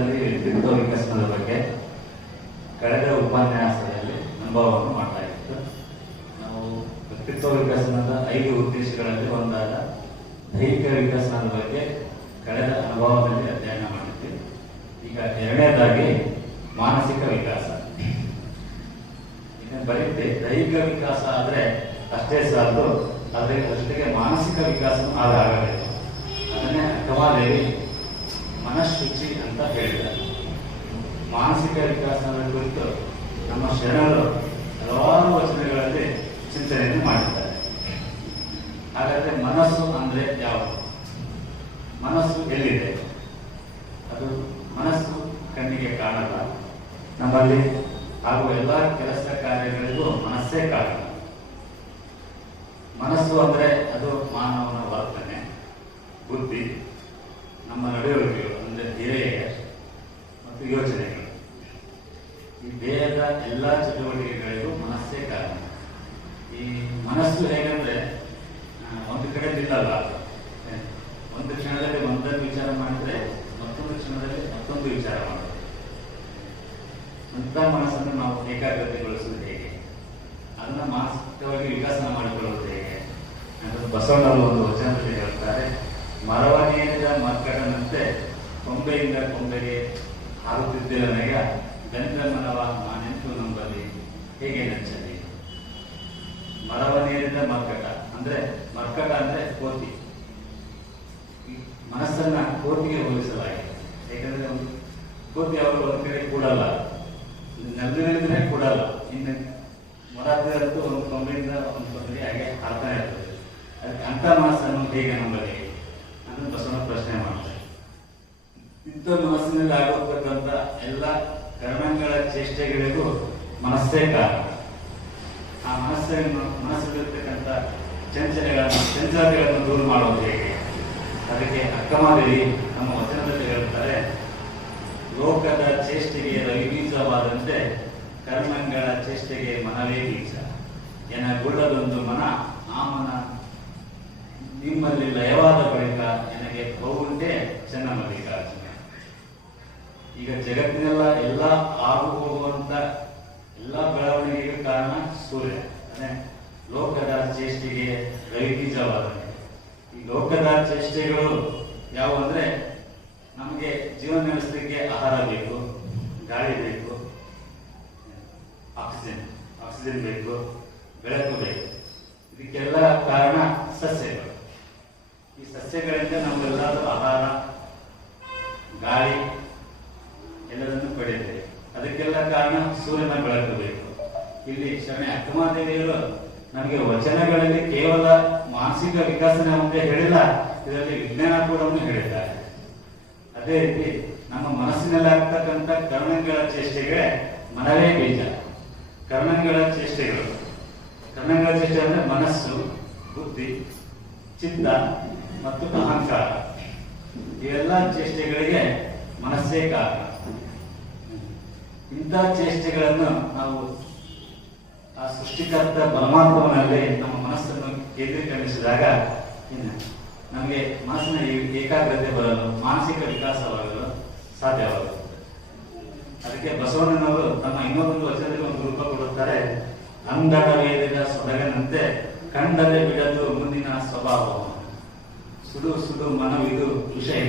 ವಿದ್ಯಾರ್ಥಿಗಳಲ್ಲಿ ವ್ಯಕ್ತಿತ್ವ ವಿಕಸನದ ಬಗ್ಗೆ ಕಳೆದ ಉಪನ್ಯಾಸದಲ್ಲಿ ಅನುಭವವನ್ನು ಮಾಡ್ತಾ ಇತ್ತು. ನಾವು ವ್ಯಕ್ತಿತ್ವ ವಿಕಸನದ 5 ಉದ್ದೇಶಗಳಲ್ಲಿ ಒಂದಾದ ದೈಹಿಕ ವಿಕಸನದ ಬಗ್ಗೆ ಕಳೆದ ಅನುಭವದಲ್ಲಿ ಅಧ್ಯಯನ ಮಾಡಿದ್ವಿ. ಈಗ ಎರಡನೇದಾಗಿ ಮಾನಸಿಕ ವಿಕಾಸ. ಈಗ ಬರೀತೆ ದೈಹಿಕ ವಿಕಾಸ ಆದರೆ ಅಷ್ಟೇ ಸಾಲದು, ಆದರೆ ಜೊತೆಗೆ ಮಾನಸಿಕ ವಿಕಾಸನೂ ಆಗಬೇಕು. ಅದನ್ನೇ ಅಕ್ಕಮಾದೇವಿ ಮನಃಶುಚಿ ಅಂತ ಹೇಳಿದ್ದಾರೆ. ಮಾನಸಿಕ ವಿಕಾಸದ ಕುರಿತು ನಮ್ಮ ಶರಣರು ಹಲವಾರು ವಚನಗಳಲ್ಲಿ ಚಿಂತನೆಯನ್ನು ಮಾಡಿದ್ದಾರೆ. ಹಾಗಾದ್ರೆ ಮನಸ್ಸು ಅಂದ್ರೆ ಯಾವುದು? ಮನಸ್ಸು ಎಲ್ಲಿದೆ? ಅದು ಮನಸ್ಸು ಕಣ್ಣಿಗೆ ಕಾಣಲ್ಲ. ನಮ್ಮಲ್ಲಿ ಆಗುವ ಎಲ್ಲ ಕೆಲಸ ಕಾರ್ಯಗಳಿಗೂ ಮನಸ್ಸೇ ಕಾರಣ. ಮನಸ್ಸು ಅಂದ್ರೆ ಅದು ಮಾನವನ ವರ್ತನೆ, ಬುದ್ಧಿ, ನಮ್ಮ ನಡವಳಿಕೆಗಳು ಅಂದ್ರೆ ಧ್ಯೇಯ ಮತ್ತು ಯೋಚನೆಗಳು. ಈ ದೇಹದ ಎಲ್ಲ ಚಟುವಟಿಕೆಗಳಿಗೂ ಮನಸ್ಸೇ ಕಾರಣ. ಈ ಮನಸ್ಸು ಹೇಗಂದ್ರೆ ಒಂದು ಕಡೆ ನಿಲ್ಲಲ್ಲ. ಒಂದು ಕ್ಷಣದಲ್ಲಿ ಒಂದನ್ನು ವಿಚಾರ ಮಾಡಿದ್ರೆ ಮತ್ತೊಂದು ಕ್ಷಣದಲ್ಲಿ ಮತ್ತೊಂದು ವಿಚಾರ ಮಾಡೋದು. ಅಂತ ಮನಸ್ಸನ್ನು ನಾವು ಏಕಾಗ್ರತೆಗೊಳಿಸುವುದು ಹೇಗೆ? ಅದನ್ನ ಮಾನಸಿಕವಾಗಿ ವಿಕಸನ ಮಾಡಿಕೊಳ್ಳುವುದು ಹೇಗೆ? ಬಸವಣ್ಣವರು ಒಂದು ವಚನದಲ್ಲಿ ಹೇಳ್ತಾರೆ, ಮರವನೇರಿದ ಮಕ್ಕಳಂತೆ ಕೊಂಬೆಯಿಂದ ಕೊಂಬೆಗೆ ಹಾರುತ್ತಿದ್ದ ನನಗ ಗಂಧಮನವ ನಾನೆಂತೂ ನಂಬಲಿ ಹೇಗೆ ನಚ್ಚಲಿ. ಮರವನೇರಿದ ಮರ್ಕಟ ಅಂದ್ರೆ ಕೋತಿ. ಮನಸ್ಸನ್ನ ಕೋತಿಗೆ ಹೋಲಿಸಲಾಗಿದೆ. ಯಾಕಂದ್ರೆ ಕೋತಿ ಅವರು ಒಂದು ಕಡೆ ಕೂಡಲ್ಲ, ನೆಲದಿದ್ರೆ ಕೂಡಲ್ಲ. ಇನ್ನು ಮೊರಾತಿರಂತೂ ಒಂದು ಕೊಂಬೆಯಿಂದ ಒಂದು ಕೊಂಬೆಗೆ ಹಾಗೆ ಹಾರ್ತಾನೆ ಇರ್ತದೆ. ಅದಕ್ಕೆ ಅಂತ ಮನಸ್ಸನ್ನು ಹೇಗೆ ನಂಬಲಿ ಅಂತ ಬಸವಣ್ಣ ಪ್ರಶ್ನೆ ಮಾಡ್ತಾರೆ. ಇಂಥ ಮನಸ್ಸಿನಲ್ಲಿ ಆಗೋತಕ್ಕಂಥ ಎಲ್ಲ ಕರ್ಮಗಳ ಚೇಷ್ಟೆಗಳಿಗೂ ಮನಸ್ಸೇ ಕಾರಣ. ಆ ಮನಸ್ಸಲ್ಲಿರ್ತಕ್ಕಂಥ ಚಂಚಲತೆಗಳನ್ನು ದೂರ ಮಾಡೋದು ಹೇಗೆ? ಅದಕ್ಕೆ ಅಕ್ಕಮಾದೇವಿ ನಮ್ಮ ವಚನದಲ್ಲಿ ಹೇಳ್ತಾರೆ, ಲೋಕದ ಚೇಷ್ಟೆಗೆ ರವಿಬೀಜವಾದಂತೆ ಕರ್ಮಗಳ ಚೇಷ್ಟೆಗೆ ಮನವೇ ಬೀಜ. ಎನ ಗುಳ್ಳದೊಂದು ಮನ ಆ ಮನ ನಿಮ್ಮಲ್ಲಿ ಲಯವಾದ ಬಳಿಕ ನನಗೆ ಬಹುಂಟೆ ಚೆನ್ನ ಮಲ್ಲಿಕಾರ್ಜುನ. ಈಗ ಜಗತ್ತಿನೆಲ್ಲ ಎಲ್ಲ ಆಗು ಹೋಗುವಂತ ಎಲ್ಲ ಬೆಳವಣಿಗೆಗೆ ಕಾರಣ ಸೂರ್ಯ. ಅದೇ ಲೋಕದ ಚೇಷ್ಟೆಗೆ ರವಿಬೀಜವಾದಂತೆ. ಈ ಲೋಕದ ಚೇಷ್ಟೆಗಳು ಯಾವುವು ಅಂದ್ರೆ, ನಮಗೆ ಜೀವನ ನಡೆಸಲಿಕ್ಕೆ ಆಹಾರ ಬೇಕು, ಗಾಳಿ ಬೇಕು, ಆಕ್ಸಿಜನ್ ಬೇಕು, ಬೆಳಕು ಬೇಕು. ಇದಕ್ಕೆಲ್ಲ ಕಾರಣ ಸಸ್ಯಗಳು. ಈ ಸಸ್ಯಗಳಿಂದ ನಾವೆಲ್ಲರೂ ಆಹಾರ, ಗಾಳಿ ಎಲ್ಲದನ್ನು ಪಡೆಯುತ್ತೇವೆ. ಅದಕ್ಕೆಲ್ಲ ಕಾರಣ ಸೂರ್ಯನ ಬೆಳಕು ಬೇಕು. ಇಲ್ಲಿ ಶರಣೆ ಅಕ್ಕಮಾದೇವಿಯರು ನಮಗೆ ವಚನಗಳಲ್ಲಿ ಕೇವಲ ಮಾನಸಿಕ ವಿಕಾಸನ ಒಂದೇ ಹೇಳಿಲ್ಲ, ಇದರಲ್ಲಿ ವಿಜ್ಞಾನ ಕೂಡ ಹೇಳಿದ್ದಾರೆ. ಅದೇ ರೀತಿ ನಮ್ಮ ಮನಸ್ಸಿನಲ್ಲಿ ಆಗ್ತಕ್ಕಂಥ ಕರ್ಣಗಳ ಚೇಷ್ಟೆಗಳೇ ಮನವೇ ಬೀಜ. ಕರ್ಣಗಳ ಚೇಷ್ಟೆ ಅಂದ್ರೆ ಮನಸ್ಸು, ಬುದ್ಧಿ, ಚಿತ್ತ ಮತ್ತು ಅಹಂಕಾರ. ಇವೆಲ್ಲ ಚೇಷ್ಟೆಗಳಿಗೆ ಮನಸ್ಸೇ ಕಾರಣ. ಇಂಥ ಚೇಷ್ಟೆಗಳನ್ನು ನಾವು ಆ ಸೃಷ್ಟಿಕರ್ತ ಪರಮಾತ್ಮನಲ್ಲಿ ನಮ್ಮ ಮನಸ್ಸನ್ನು ಕೇಂದ್ರೀಕರಿಸಿದಾಗ ನಮಗೆ ಮನಸ್ಸಿನ ಏಕಾಗ್ರತೆ ಬರಲು, ಮಾನಸಿಕ ವಿಕಾಸವಾಗಲು ಸಾಧ್ಯವಾಗುತ್ತದೆ. ಅದಕ್ಕೆ ಬಸವಣ್ಣನವರು ತಮ್ಮ ಇನ್ನೊಂದು ವಚನದಲ್ಲಿ ಒಂದು ರೂಪ ಕೊಡುತ್ತಾರೆ, ಅಂದಣ ವೇದಿದ ಸೊಡಗನಂತೆ ಕಂಡದೆ ಬಿಡದು ಮುಂದಿನ ಸ್ವಭಾವವನ್ನು. ಸುಡು ಸುಡು ಮನವಿದು ವಿಷಯ.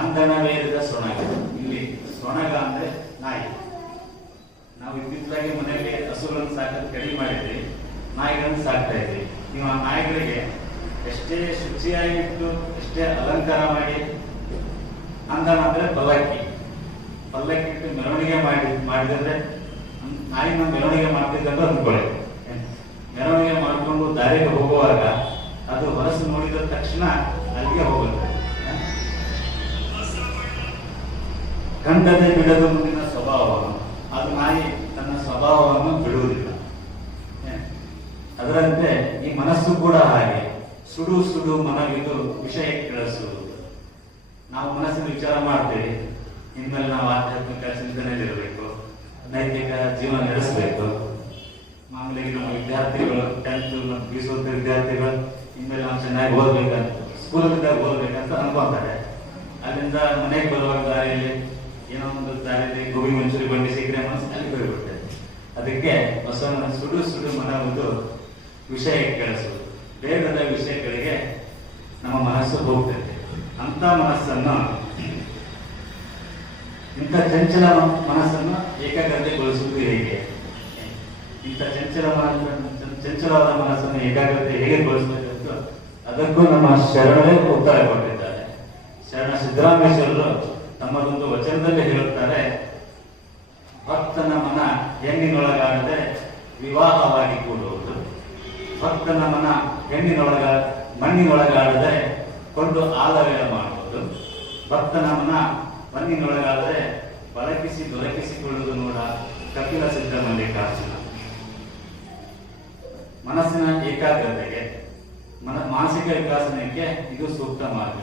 ಅಂದಣ ವೇದಿದ ಸೊಣಗ. ಇಲ್ಲಿ ಸೊಣಗ ಅಂದ್ರೆ ನಾಯಿ. ನಾವು ಇತ್ತೀಚೆಗೆ ಮನೆಯಲ್ಲಿ ಹಸುಗಳನ್ನು ಸಾಕೋದು ಕಡಿಮೆ ಮಾಡಿದ್ವಿ, ನಾಯಿಗಳನ್ನು ಸಾಕ್ತಾ ಇದ್ವಿ. ನೀವು ಆ ನಾಯಿಗಳಿಗೆ ಎಷ್ಟೇ ಶುಚಿಯಾಗಿಟ್ಟು, ಎಷ್ಟೇ ಅಲಂಕಾರ ಮಾಡಿ, ಅಂದಣ ಅಂದ್ರೆ ಪಲ್ಲಕ್ಕಿ ಇಟ್ಟು ಮೆರವಣಿಗೆ ಮಾಡಿದ್ರೆ ನಾಯಿನ ಮೆರವಣಿಗೆ ಮಾಡ್ತಿದ್ದಂತ ಅಂದ್ಕೊಳ್ಳಿ. ಮೆರವಣಿಗೆ ಮಾಡಿಕೊಂಡು ದಾರಿಗೆ ಹೋಗುವಾಗ ಅದು ಹೊರಸು ನೋಡಿದ ತಕ್ಷಣ ಅಲ್ಲಿಗೆ ಹೋಗುತ್ತೆ. ಕಂಡದೆ ಬಿಡದು ಮುಂದಿನ ಸ್ವಭಾವವನ್ನು. ಅದು ನಾಯಿ ತನ್ನ ಸ್ವಭಾವವನ್ನು ಬಿಡುವುದಿಲ್ಲ. ಅದರಂತೆ ಈ ಮನಸ್ಸು ಕೂಡ ಹಾಗೆ. ಸುಡು ಸುಡು ಮನವಿದು ವಿಷಯ ಕೇಳಿಸುವುದು. ನಾವು ಮನಸ್ಸಿನ ವಿಚಾರ ಮಾಡ್ತೇವೆ, ಇನ್ಮೇಲೆ ನಾವು ಆಧ್ಯಾತ್ಮಿಕ ಚಿಂತನೆಯಲ್ಲಿರಬೇಕು, ನೈತಿಕ ಜೀವನ ನಡೆಸಬೇಕು. ಮಾಮೂಲಿ ನಮ್ಮ ವಿದ್ಯಾರ್ಥಿಗಳು 10th ಮತ್ತು PUC ವಿದ್ಯಾರ್ಥಿಗಳು ಇನ್ಮೇಲೆ ನಾವು ಚೆನ್ನಾಗಿ ಓದ್ಬೇಕಂತ, ಸ್ಕೂಲಲ್ಲಿದ್ದಾಗ ಓದ್ಬೇಕಂತ ಅನ್ಕೊಂತಾರೆ. ಅಲ್ಲಿಂದ ಮನೆಗೆ ಬರುವಾಗ ದಾರಿಯಲ್ಲಿ ಏನೋ ಒಂದು ದಾರಿಯಲ್ಲಿ ಗೋಬಿ ಮಂಚೂರಿ ಬಂಡಿ ಸಿಕ್ಕರೆ ಮನಸ್ಸು ಅಲ್ಲಿ ಹೋಗ್ಬಿಟ್ಟೆ. ಅದಕ್ಕೆ ಬಸವನ ಸುಡು ಸುಡು ಮನವುದು ವಿಷಯಕ್ಕೆ ಕಳಿಸುವುದು, ಬೇಡದ ವಿಷಯಗಳಿಗೆ ನಮ್ಮ ಮನಸ್ಸು ಹೋಗ್ತದೆ. ಅಂತ ಮನಸ್ಸನ್ನು, ಇಂಥ ಚಂಚಲ ಮನಸ್ಸನ್ನು ಏಕಾಗ್ರತೆಗೊಳಿಸುವುದು ಹೇಗೆ? ಇಂಥ ಚಂಚಲವಾದ ಮನಸ್ಸನ್ನು ಏಕಾಗ್ರತೆ ಹೇಗೆ ಗೊಳಿಸಬೇಕಂತ ಅದಕ್ಕೂ ನಮ್ಮ ಶರಣರೇ ಉತ್ತರ ಕೊಟ್ಟಿದ್ದಾರೆ. ಶರಣ ಸಿದ್ದರಾಮೇಶ್ವರರು ತಮ್ಮದೊಂದು ವಚನದಲ್ಲಿ ಹೇಳುತ್ತಾರೆ, ಭಕ್ತನ ಮನ ಹೆಣ್ಣಿನೊಳಗಾಗದೆ ವಿವಾಹವಾಗಿ ಕೂಡುವುದು, ಭಕ್ತನ ಮನ ಮಣ್ಣಿನೊಳಗಾಗದೆ ಕೊಂಡು ಆಲವೇಲ ಮಾಡುವುದು, ಭಕ್ತನ ಮನ ಮಣ್ಣಿನೊಳಗಾದರೆ ಬಳಕಿಸಿ ದೊರಕಿಸಿಕೊಳ್ಳುವುದು ನೋಡ ಕಪಿಲ ಸಿದ್ಧ ಮಲ್ಲಿಕಾರ್ಜುನ. ಮನಸ್ಸಿನ ಏಕಾಗ್ರತೆಗೆ, ಮಾನಸಿಕ ವಿಕಾಸನಕ್ಕೆ ಇದು ಸೂಕ್ತ ಮಾರ್ಗ.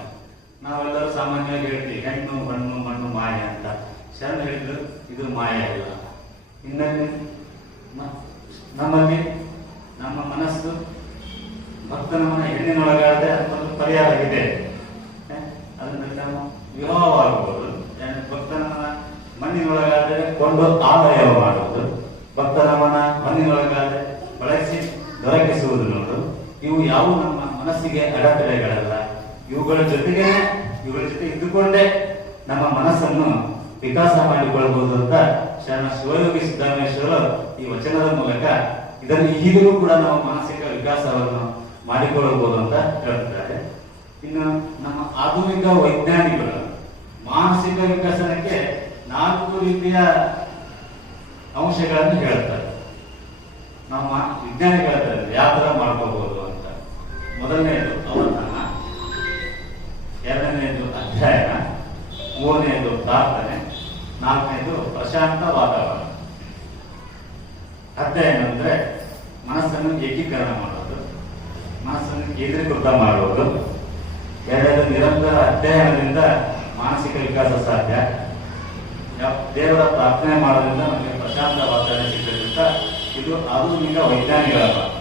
ನಾವೆಲ್ಲರೂ ಸಾಮಾನ್ಯವಾಗಿ ಹೇಳ್ತೀವಿ ಹೆಣ್ಣು ಹಣ್ಣು ಮಣ್ಣು ಮಾಯ ಅಂತ. ಶರಣ ಹೇಳಿದ್ರು ಇದು ಮಾಯ ಇಲ್ಲ. ಇನ್ನೊಂದು ನಮ್ಮಲ್ಲಿ ನಮ್ಮ ಮನಸ್ಸು ಭಕ್ತನ ಮನ ಹೆಣ್ಣಿನೊಳಗಾದರೆ ಅದೊಂದು ಪರಿಹಾರ ಇದೆ. ಅದನ್ನ ನಾವು ವಿವಾಹವಾಗಬಹುದು. ಭಕ್ತನ ಮನ ಮಣ್ಣಿನೊಳಗಾದರೆ ಕೊಂಡು ಆದಾಯ ಮಾಡುವುದು, ಭಕ್ತನ ಮನ ಮಣ್ಣಿನೊಳಗಾದರೆ ಬಳಸಿ ದೊರಕಿಸುವುದು ನೋಡು. ಇವು ಯಾವ ನಮ್ಮ ಮನಸ್ಸಿಗೆ ಅಡೆತಡೆಗಳಲ್ಲ. ಇವುಗಳ ಜೊತೆ ಇದ್ದುಕೊಂಡೇ ನಮ್ಮ ಮನಸ್ಸನ್ನು ವಿಕಾಸ ಮಾಡಿಕೊಳ್ಳಬಹುದು ಅಂತ ಶರಣ ಶಿವಯೋಗಿ ಸಿದ್ದರಾಮೇಶ್ವರರು ಈ ವಚನದ ಮೂಲಕ ಇದನ್ನು ಈಗಲೂ ಕೂಡ ನಾವು ಮಾನಸಿಕ ವಿಕಾಸವನ್ನು ಮಾಡಿಕೊಳ್ಳಬಹುದು ಅಂತ ಹೇಳ್ತಾರೆ. ಇನ್ನು ನಮ್ಮ ಆಧುನಿಕ ವೈಜ್ಞಾನಿಕರು ಮಾನಸಿಕ ವಿಕಸನಕ್ಕೆ 4 ರೀತಿಯ ಅಂಶಗಳನ್ನು ಹೇಳ್ತಾರೆ. ನಮ್ಮ ವಿಜ್ಞಾನಿಗಳ ಯಾವ ತರ ಮಾಡ್ಕೋಬಹುದು ಅಂತ. ಮೊದಲನೆಯದು ಅವಧಾನ, ಎರಡನೆಯದು ಅಧ್ಯಯನ, ಮೂರನೆಯದು ಪ್ರಾರ್ಥನೆ, ನಾಲ್ಕನೆಯದು ಪ್ರಶಾಂತ ವಾತಾವರಣ. ಅಧ್ಯಯನ ಅಂದ್ರೆ ಮನಸ್ಸನ್ನು ಏಕೀಕರಣ ಮಾಡೋದು, ಮನಸ್ಸನ್ನು ಕೇಂದ್ರೀಕೃತ ಮಾಡುವುದು. ಎರಡನೇದು ನಿರಂತರ ಅಧ್ಯಯನದಿಂದ ಮಾನಸಿಕ ವಿಕಾಸ ಸಾಧ್ಯ. ದೇವರ ಪ್ರಾರ್ಥನೆ ಮಾಡೋದ್ರಿಂದ ನಮಗೆ ಪ್ರಶಾಂತ ವಾತಾವರಣ ಸಿಗ್ತದೆ. ಇದು ಆಧುನಿಕ ವೈಜ್ಞಾನಿಗಳ ಮಾತು.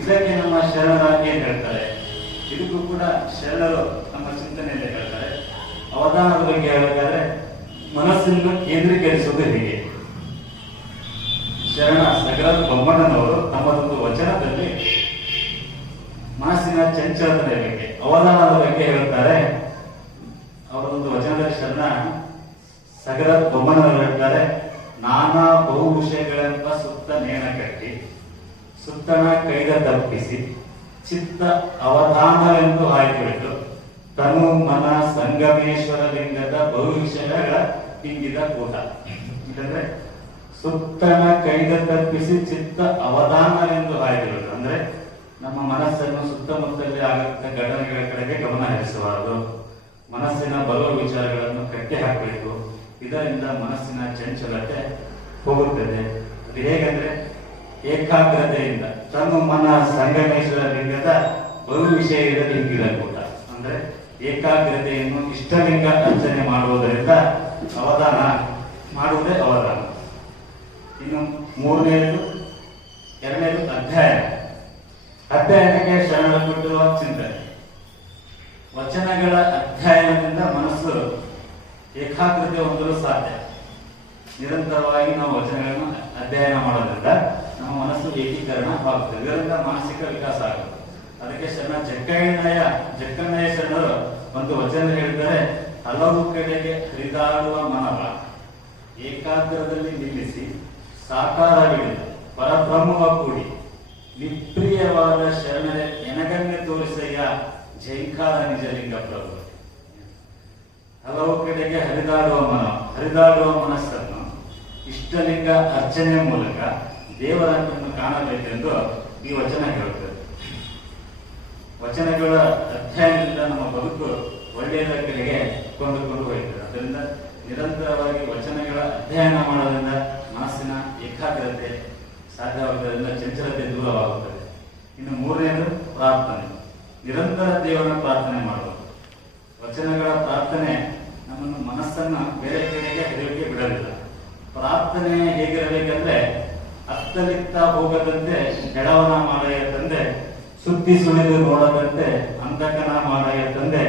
ಇದಕ್ಕೆ ನಮ್ಮ ಶರಣರಾಗಿ ಏನ್ ಹೇಳ್ತಾರೆ? ಇದಕ್ಕೂ ಕೂಡ ಶರಣರು ನಮ್ಮ ಚಿಂತನೆಯಲ್ಲಿ ಹೇಳ್ತಾರೆ. ಅವಧಾನದ ಬಗ್ಗೆ ಹೇಳಬೇಕಾದ್ರೆ ಮನಸ್ಸನ್ನು ಕೇಂದ್ರೀಕರಿಸುವುದು ಹೇಗೆ? ಶರಣ ಸಗರ ಬೊಮ್ಮಣ್ಣನವರು ತಮ್ಮದೊಂದು ವಚನದಲ್ಲಿ ಮನಸ್ಸಿನ ಚಂಚಲತೆ ಬಗ್ಗೆ, ಅವಧಾನದ ಬಗ್ಗೆ ಹೇಳ್ತಾರೆ. ಅವರೊಂದು ವಚನದಲ್ಲಿ ಶರಣ ಸಗರ ಬೊಮ್ಮಣ್ಣನವರು ಹೇಳ್ತಾರೆ, ನಾನಾ ಬಹು ವಿಷಯಗಳೆಂಬ ಸುತ್ತ ನೇಣ ಕಟ್ಟಿ ಸುತ್ತಣ ಕೈದ ತಪ್ಪಿಸಿ ಚಿತ್ತ ಅವಧಾನವೆಂದು ಆಯ್ದುಬಿಟ್ಟು ತನು ಮನ ಸಂಗಮೇಶ್ವರ ಲಿಂಗದ ಬಹು ವಿಷಯಗಳ ಹಿಂಗಿದ ಕೂಟ. ಯಾಕಂದ್ರೆ ಸುತ್ತಣ ಕೈದ ತಪ್ಪಿಸಿ ಚಿತ್ತ ಅವಧಾನವೆಂದು ಆಯ್ದುಬಿಟ್ಟು ಅಂದ್ರೆ ನಮ್ಮ ಮನಸ್ಸನ್ನು ಸುತ್ತಮುತ್ತಲೇ ಆಗುತ್ತ ಘಟನೆಗಳ ಕಡೆಗೆ ಗಮನ ಹರಿಸಬಾರದು. ಮನಸ್ಸಿನ ಬರುವ ವಿಚಾರಗಳನ್ನು ಕಟ್ಟಿ ಹಾಕಬೇಕು. ಇದರಿಂದ ಮನಸ್ಸಿನ ಚಂಚಲತೆ ಹೋಗುತ್ತದೆ. ಅದು ಹೇಗಂದ್ರೆ ಏಕಾಗ್ರತೆಯಿಂದ ತನ್ನ ಮನ ಸಂಗಮೇಶ್ವರ ಲಿಂಗದ ಬಹು ವಿಷಯದ ಹಿಂಗಿದ ಕೂಟ ಅಂದ್ರೆ ಏಕಾಗ್ರತೆಯನ್ನು ಇಷ್ಟಲಿಂಗ ಅರ್ಚನೆ ಮಾಡುವುದರಿಂದ ಅವಧಾನ ಮಾಡುವುದೇ ಅವಧಾನ. ಇನ್ನು ಎರಡನೇದು ಅಧ್ಯಯನ. ಅಧ್ಯಯನಕ್ಕೆ ಶರಣರು ಕೊಟ್ಟಿರುವ ಚಿಂತನೆ. ವಚನಗಳ ಅಧ್ಯಯನದಿಂದ ಮನಸ್ಸು ಏಕಾಗ್ರತೆ ಹೊಂದಲು ಸಾಧ್ಯ. ನಿರಂತರವಾಗಿ ನಾವು ವಚನಗಳನ್ನು ಅಧ್ಯಯನ ಮಾಡೋದ್ರಿಂದ ನಮ್ಮ ಮನಸ್ಸು ಏಕೀಕರಣವಾಗುತ್ತದೆ. ಇದರಿಂದ ಮಾನಸಿಕ ವಿಕಾಸ ಆಗುತ್ತೆ. ಅದಕ್ಕೆ ಶರಣ ಜಕ್ಕಣ್ಣಯ್ಯ ಶರಣರು ಒಂದು ವಚನ ಹೇಳಿದರೆ, ಹಲವು ಕಡೆಗೆ ಹರಿದಾಡುವ ಮನವ ಏಕಾಗ್ರದಲ್ಲಿ ನಿಲ್ಲಿಸಿ ಸಾಕಾರವಿಳಿದ ಪರಬ್ರಹ್ಮವ ಕೂಡಿ ನಿಪ್ರಿಯವಾದ ಶರಣರೇ ಎನಗನ್ನೆ ತೋರಿಸಯ್ಯ ಜೈಕಾರ ನಿಜಲಿಂಗ ಪ್ರಭು. ಹಲವು ಕಡೆಗೆ ಹರಿದಾಡುವ ಮನಸ್ಸನ್ನು ಇಷ್ಟಲಿಂಗ ಅರ್ಚನೆ ಮೂಲಕ ದೇವರನ್ನು ಕಾಣಬೇಕೆಂದು ಈ ವಚನ ಹೇಳುತ್ತದೆ. ವಚನಗಳ ಅಧ್ಯಯನದಿಂದ ನಮ್ಮ ಬದುಕು ಒಳ್ಳೆಯದ ಕಡೆಗೆ ಕೊಂಡುಕೊಂಡು ಹೋಗುತ್ತದೆ. ಅದರಿಂದ ನಿರಂತರವಾಗಿ ವಚನಗಳ ಅಧ್ಯಯನ ಮಾಡೋದ್ರಿಂದ ಮನಸ್ಸಿನ ಏಕಾಗ್ರತೆ ಸಾಧ್ಯವಾಗುವುದರಿಂದ ಚಂಚಲತೆ ದೂರವಾಗುತ್ತದೆ. ಇನ್ನು ಮೂರನೇದು ಪ್ರಾರ್ಥನೆ. ನಿರಂತರ ದೇವರನ್ನು ಪ್ರಾರ್ಥನೆ ಮಾಡುವುದು. ವಚನಗಳ ಪ್ರಾರ್ಥನೆ ನಮ್ಮನ್ನು ಮನಸ್ಸನ್ನು ಬೇರೆ ಕಡೆಗೆ ಹೆದರಿಕೆ ಬಿಡಲಿಲ್ಲ. ಪ್ರಾರ್ಥನೆ ಹೇಗಿರಬೇಕಂದ್ರೆ ಅತ್ತಲಿತ್ತ ಹೋಗದಂತೆ ಎಡವನ ಮಾಡಯ ತಂದೆ, ಸುತ್ತಿ ಸುಳಿದು ನೋಡದಂತೆ ಅಂಧಕನ ಮಾಡಯ ತಂದೆ,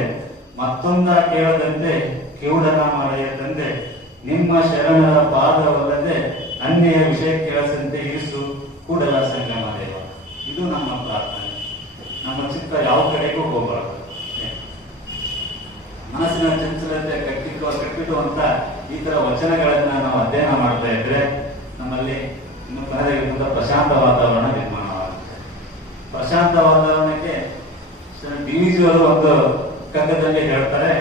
ಮತ್ತೊಂದ ಕೇಳದಂತೆ ಕಿವುಡನ ಮಾಡಯ ತಂದೆ, ನಿಮ್ಮ ಶರಣರ ಪಾದವಲ್ಲದೆ ಅನ್ಯ ವಿಷಯ ಕೇಳಿಸಂತೆ ಇರಿಸು ಕೂಡಲ ಸಂಗಮ ದೇವ. ಇದು ನಮ್ಮ ಪ್ರಾರ್ಥನೆ. ನಮ್ಮ ಚಿತ್ತ ಯಾವ ಕಡೆಗೂ ಹೋಗಬಾರದು. ಮನಸ್ಸಿನ ಚಂಚಲತೆ ಕಟ್ಟಿಡುವಂತ ಈ ತರ ವಚನಗಳನ್ನ ನಾವು ಅಧ್ಯಯನ ಮಾಡ್ತಾ ಇದ್ರೆ ನಮ್ಮಲ್ಲಿ ಇನ್ನು ಕಳೆದ ಪ್ರಶಾಂತ ವಾತಾವರಣ ನಿರ್ಮಾಣವಾಗುತ್ತೆ. ಪ್ರಶಾಂತ ವಾತಾವರಣಕ್ಕೆ ಡಿವಿಜಿ ಅವರು ಒಂದು ಕಗ್ಗದಲ್ಲಿ ಹೇಳ್ತಾರೆ,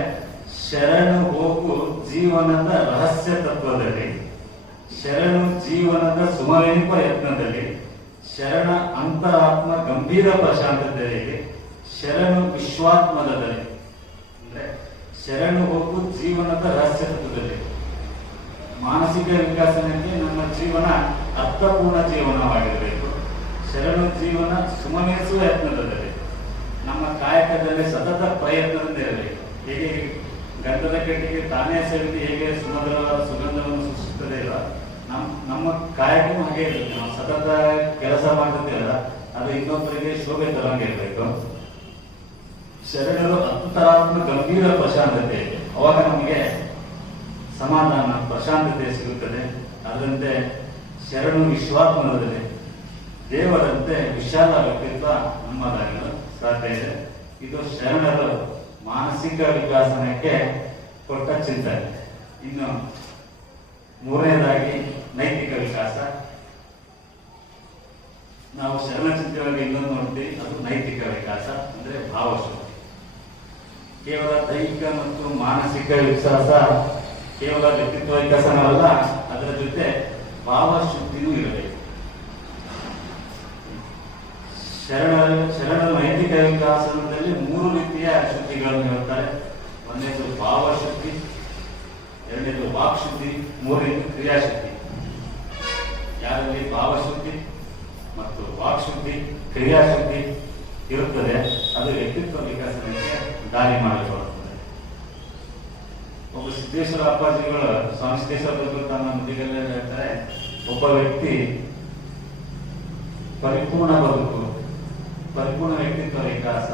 ಶರಣು ಹೋಗು ಜೀವನದ ರಹಸ್ಯ ತತ್ವದಲ್ಲಿ, ಶರಣು ಜೀವನದ ಸುಮವೆನಿಪ ಯತ್ನದಲ್ಲಿ, ಶರಣ ಅಂತರಾತ್ಮ ಗಂಭೀರ ಪ್ರಶಾಂತತೆಯಲ್ಲಿ, ಶರಣು ವಿಶ್ವಾತ್ಮದಲ್ಲಿ. ಅಂದ್ರೆ ಶರಣು ಹೋಗು ಜೀವನದ ರಹಸ್ಯ ತತ್ವದಲ್ಲಿ. ಮಾನಸಿಕ ವಿಕಾಸನಕ್ಕೆ ನಮ್ಮ ಜೀವನ ಅರ್ಥಪೂರ್ಣ ಜೀವನವಾಗಿರಬೇಕು. ಶರಣು ಜೀವನ ಸುಮವೆನಿಸುವ ಯತ್ನದಲ್ಲಿ, ನಮ್ಮ ಕಾಯಕದಲ್ಲಿ ಸತತ ಪ್ರಯತ್ನದಿಂದ ಇರಬೇಕು. ಹೇಗೆ ಗಂಧದ ಕಟ್ಟಿಗೆ ತಾನೇ ಸವಿದು ಹೇಗೆ ಸುಮಧುರವಾದ ಸುಗಂಧವನ್ನು ಸೃಷ್ಟಿಸುತ್ತದೆ ಇಲ್ಲ, ನಮ್ಮ ಕಾಯಕನೂ ಹಾಗೆ ಇರಬೇಕು. ನಾವು ಸತತ ಕೆಲಸ ಮಾಡ್ತಿದ್ದೀವಲ್ಲ, ಅದು ಇನ್ನೊಬ್ಬರಿಗೆ ಶೋಭೆ ತರಂಗಿರ್ಬೇಕು. ಶರಣರು ಅಂತರಾತ್ಮ ಗಂಭೀರ ಪ್ರಶಾಂತತೆ, ಅವಾಗ ನಮಗೆ ಸಮಾಧಾನ ಪ್ರಶಾಂತತೆ ಸಿಗುತ್ತದೆ. ಅದರಂತೆ ಶರಣು ವಿಶ್ವಾತ್ಮದಲ್ಲಿ, ದೇವರಂತೆ ವಿಶಾಲ ವ್ಯಕ್ತಿತ್ವ ನಮ್ಮದಾಗಲು ಸಾಧ್ಯ ಇದೆ. ಇದು ಶರಣರು ಮಾನಸಿಕ ವಿಕಾಸನಕ್ಕೆ ಕೊಟ್ಟ ಚಿಂತನೆ. ಇನ್ನು ಮೂರನೇದಾಗಿ ನೈತಿಕ ವಿಕಾಸ. ನಾವು ಶರಣ ಚಿಂತನೆಯಲ್ಲಿ ಇನ್ನೊಂದು ನೋಡ್ತೀವಿ, ಅದು ನೈತಿಕ ವಿಕಾಸ ಅಂದ್ರೆ ಭಾವಶುದ್ಧಿ. ಕೇವಲ ದೈಹಿಕ ಮತ್ತು ಮಾನಸಿಕ ವಿಕಾಸ ಕೇವಲ ವ್ಯಕ್ತಿತ್ವ ವಿಕಸನವಲ್ಲ, ಅದರ ಜೊತೆ ಭಾವಶುದ್ಧಿನೂ ಇರಬೇಕು. ಶರಣರ ನೈತಿಕ ವಿಕಾಸದಲ್ಲಿ 3 ರೀತಿಯ ಶುದ್ಧಿಗಳನ್ನು ಹೇಳ್ತಾರೆ. ಒಂದನೇದು ಭಾವಶುದ್ಧಿ, ಎರಡನೇದು ವಾಕ್ಶುದ್ಧಿ, ಮೂರನೇದು ಕ್ರಿಯಾಶುದ್ಧಿ. ಯಾರಲ್ಲಿ ಭಾವಶುದ್ಧಿ ಮತ್ತು ವಾಕ್ಶುದ್ಧಿ ಕ್ರಿಯಾಶುದ್ಧಿ ಇರುತ್ತದೆ, ಅದು ವ್ಯಕ್ತಿತ್ವ ವಿಕಾಸನಕ್ಕೆ ದಾರಿ ಮಾಡಿಕೊಡುತ್ತದೆ. ಒಬ್ಬ ಸಿದ್ದೇಶ್ವರ ಅಪ್ಪಾಜಿಗಳು, ಸ್ವಾಮಿ ಸಿದ್ದೇಶ್ವರ ಬಗ್ಗೆ ತಮ್ಮ ನುಡಿಗಲ್ಲೇ ಹೇಳ್ತಾರೆ, ಒಬ್ಬ ವ್ಯಕ್ತಿ ಪರಿಪೂರ್ಣ ಬದುಕು, ಪರಿಪೂರ್ಣ ವ್ಯಕ್ತಿತ್ವ ವಿಕಾಸ